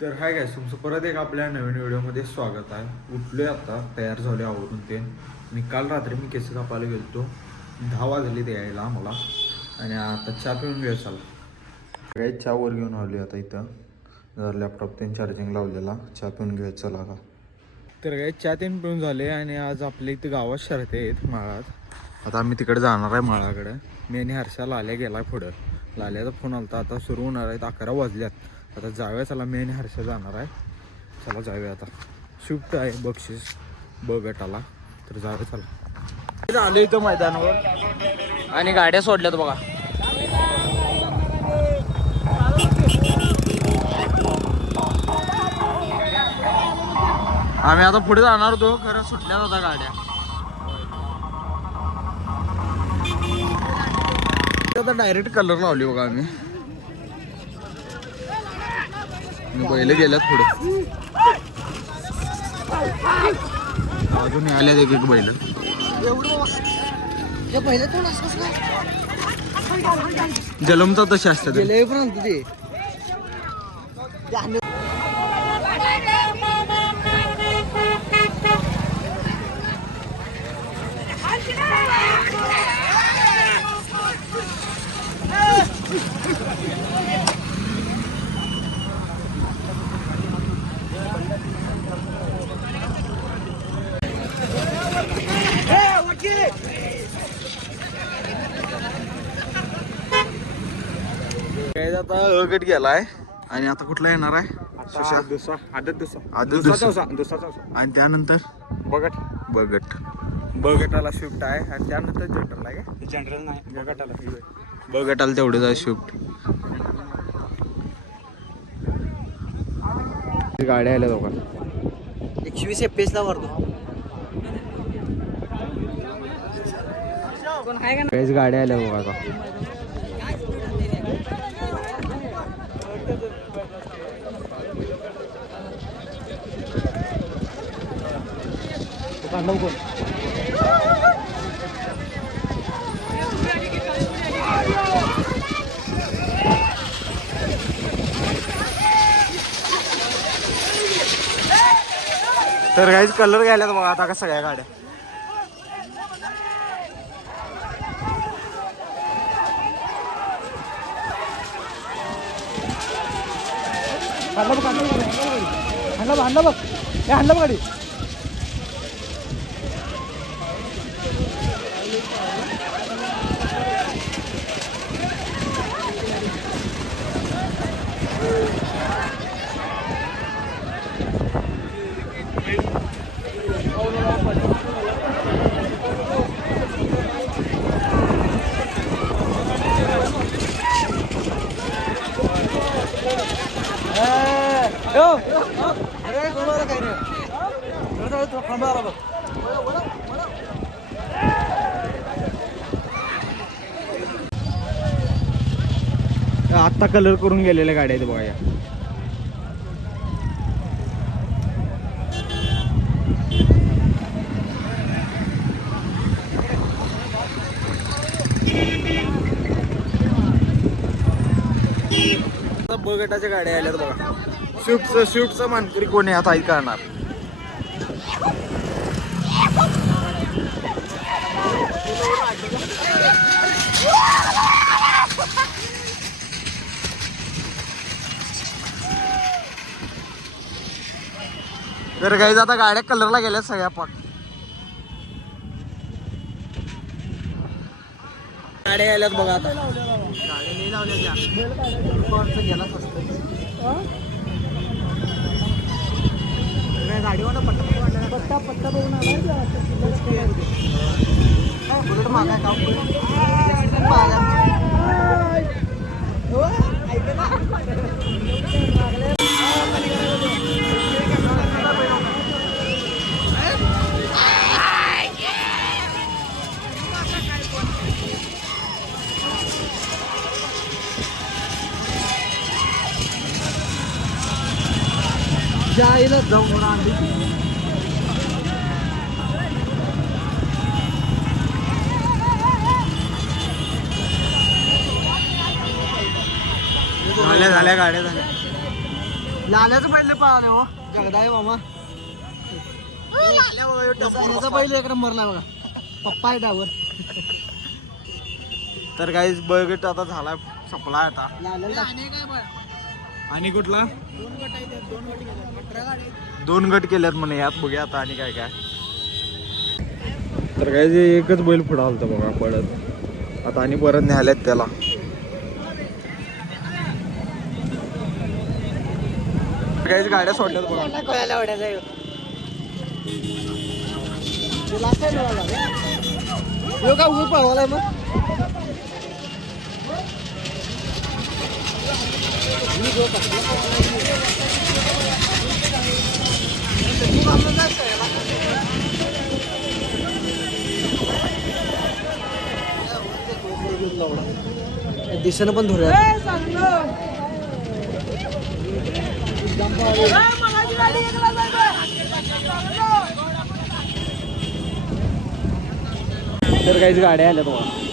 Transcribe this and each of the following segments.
तर हाय काय तुमचं परत एक आपल्या नवीन व्हिडिओमध्ये स्वागत आहे. उठलोय आता तयार झाले आवरून ते. मी काल रात्री मी केस कापायला गेलतो. दहा वाजले ते यायला आम्हाला. आणि आता चहा पिऊन वेळ चालला. काही चहा वर घेऊन आली आता इथं. जर लॅपटॉप त्यांनी चार्जिंग लावलेला. चहा पिऊन घ्यायचं चला का तर काय चहा तीन पिऊन झाले आणि आज आपल्या इथं गावात शरते आहेत माळात. आता आम्ही तिकडे जाणार आहे माळाकडे. मी आणि हर्षा लाल्या गेला पुढं. लाल्याचा फोन आलता. आता सुरू होणार आहेत अकरा वाजल्यात. आता जाऊया चला मी आणि हर्ष जाणार आहे. चला जाऊया आता. शिफ्ट आहे बक्षीस ब गटाला तर जाऊया चला. आले इथं मैदानावर. आणि गाड्या सोडल्यात बघा. आम्ही आता पुढे जाणार होतो खरं सुटल्यात आता गाड्या. आता डायरेक्ट कलर लावली बघा आम्ही आणि बैल गेल्यात पुढे. अजून आल्यात एक एक बैल. जलमचा तसे असतात. गेले ते. आता अ गट गेलाय. आणि आता कुठला येणार आहे? दुसरा. आदत दुसरा. आदत दुसरा दुसरा. चौसा. दुसरा चौसा. आणि त्यानंतर? बघट बगट. ब गटाला शिफ्ट आहे. आणि त्यानंतर जनरल आहे का? जनरल नाही. बघटाला ब गटाला तेवढेच आहे शिफ्ट. गाड्या आल्या दोघा. एकशे वीस एफ ला भरतो. काहीच गाड्या आल्या बघा आता तर काहीच कलर घ्यायला बघा आता का सगळ्या गाड्या हाणला बघ हे हाणला बघ गाडी नाही आत्ता कलर करून गेलेल्या गाड्या आहेत बघा या. ब गटाच्या गाड्या आल्यात बघा. स्विफ्टचं स्विफ्टचं मानकरी कोणी आता ऐकणार तर काही आता गाड्या कलरला गेल्यात सगळ्या पाक गाड्या आल्यात बघा आता. पत्ता पत्ता बघून जायला जाऊन आणली झाल्या झाल्या गाड्या झाल्या. लाल्याचं पहिले पाहिले हो. जगदाय मामा. याचा याचा पहिले एक नंबरला बघा. पप्पा आहे डावर तर काही बळगट आता झाला संपला आता. लाल्याला आणि कुठला? दोन गट केल्यात म्हणे यात बघूया आता आणि काय काय. तर काय जे एकच बैल पुढं आलता बघा पडत आता आणि परत न्याल्यात त्याला. काहीच गाड्या सोडल्यात बघा. कोणाला ओढायचा आहे लास्ट टाइम यो का उभं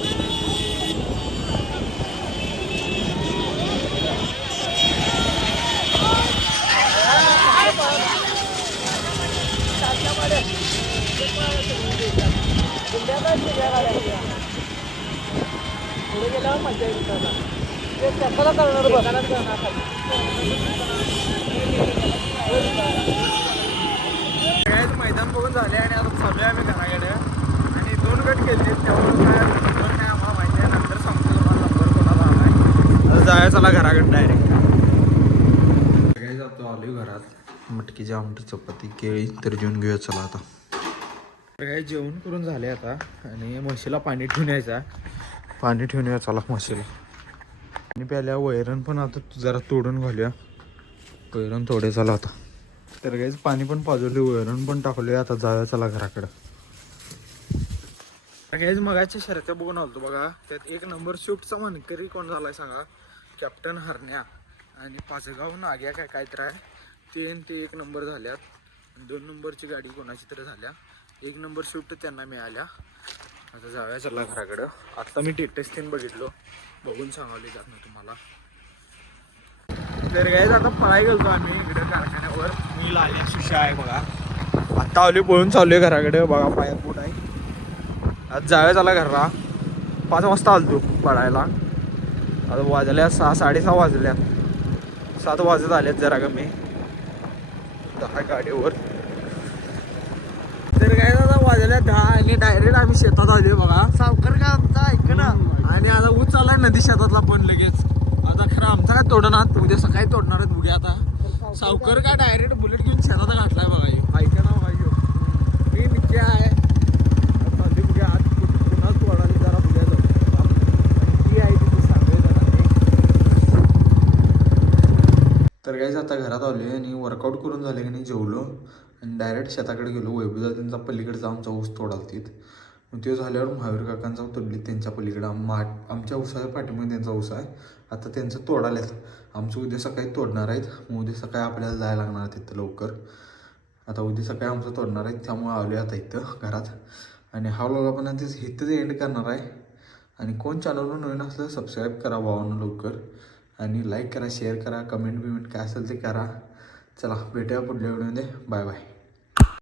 पळवालाय मग दिशेनं पण धुऱ्या तर काहीच गाड्या आल्या मैदान बघून झाले आणि आता चालू आहे आम्ही घराकडे. आणि दोन गट केले तेवढं काय नंबर काय आम्हाला माहिती आहे. नंतर सांगतो तुम्हाला नंबर कोणाला आलाय. आता जाया चला घराकडे डायरेक्ट सगळे जातो आलो घरात. मटकीची आमटी चपाती केळी तर घेऊन घेऊया. चला आता. काय जेवण करून झाले आता. आणि म्हशीला पाणी ठेवून यायचं पाणी ठेवून या चला म्हशीला. आणि प्याल्या वैरण पण आता जरा तोडून घालूया. वैरण थोडे चला आता. तर काहीच पाणी पण पाजवले वैरण पण टाकले आता जाऊया चला घराकडं. काहीच मगाच्या शर्त्या बघून आलतो बघा. त्यात एक नंबर शिफ्टचा मनकरी कोण झालाय सांगा? कॅप्टन हरण्या. आणि पाचगाव नाग्या काय काय तर आहे. ते ते एक नंबर झाल्यात. दोन नंबरची गाडी कोणाची तरी झाल्या. एक नंबर शिफ्ट त्यांना मिळाल्या. आता जाऊया चला घराकडं. आत्ता मी टेटेस तीन बघितलो. बघून सांगावले जात नाही तुम्हाला. तर गायच आता पळाय गेलतो आम्ही इकडे कारखान्यावर. मी लाल्या शिशा आहे बघा. आत्ता आली पळून चाललोय घराकडे. बघा पायात बोट आहे. आज जाऊया चला घरला. पाच वाजता आलतो पळायला. आता वाजल्या सहा साडेसहा वाजल्या. सात वाजत आल्यात जरा कमी. दहा गाडीवर. तर काय आता वाजल्या दहा आणि डायरेक्ट आम्ही शेतात आलोय बघा. सावकर का आमचा? ऐक ना. आणि आता ऊस चाललाय नदी शेतातला पण लगेच. आता खरं आमचा काय तोडणार? उद्या सकाळी तोडणार आहेत बघूया आता. सावकर का डायरेक्ट बुलेट घेऊन शेतात घातलाय बघा ह्यो. ऐका ना बघा ह्यो. मी निश्चय आहे आता आधी बघूया आज कुठं पुन्हा तोडाली जरा बघूया जाऊ ती आहे तिथे सांगूया जरा ते. तर काहीच आता घरात आहे आणि वर्कआउट करून झाले की नाही जेवलो. आणि डायरेक्ट शेताकडे गेलो. वैभवदा त्यांचा पलीकडचा आमचा ऊस तोडालतीत. मग ते झाल्यावर महावीर काकांचा तोडली त्यांच्या पलीकडं. माठ आमच्या उसाच्या पाठीमध्ये त्यांचा ऊस आहे. आता त्यांचं तोडालेत. आमचं उद्या सकाळी तोडणार आहेत. मग उद्या सकाळी आपल्याला जायला लागणार तिथं लवकर. आता उद्या सकाळी आमचं तोडणार आहेत. त्यामुळे आलो आता इथं घरात. आणि हा लोक आपण आता इथंच एंड करणार आहे. आणि कोण चॅनलवर नवीन असलं सबस्क्राईब करा भावानं लवकर. आणि लाईक करा शेअर करा कमेंट बिमेंट काय असेल ते करा. चला भेटूया पुढल्या व्हिडिओमध्ये बाय बाय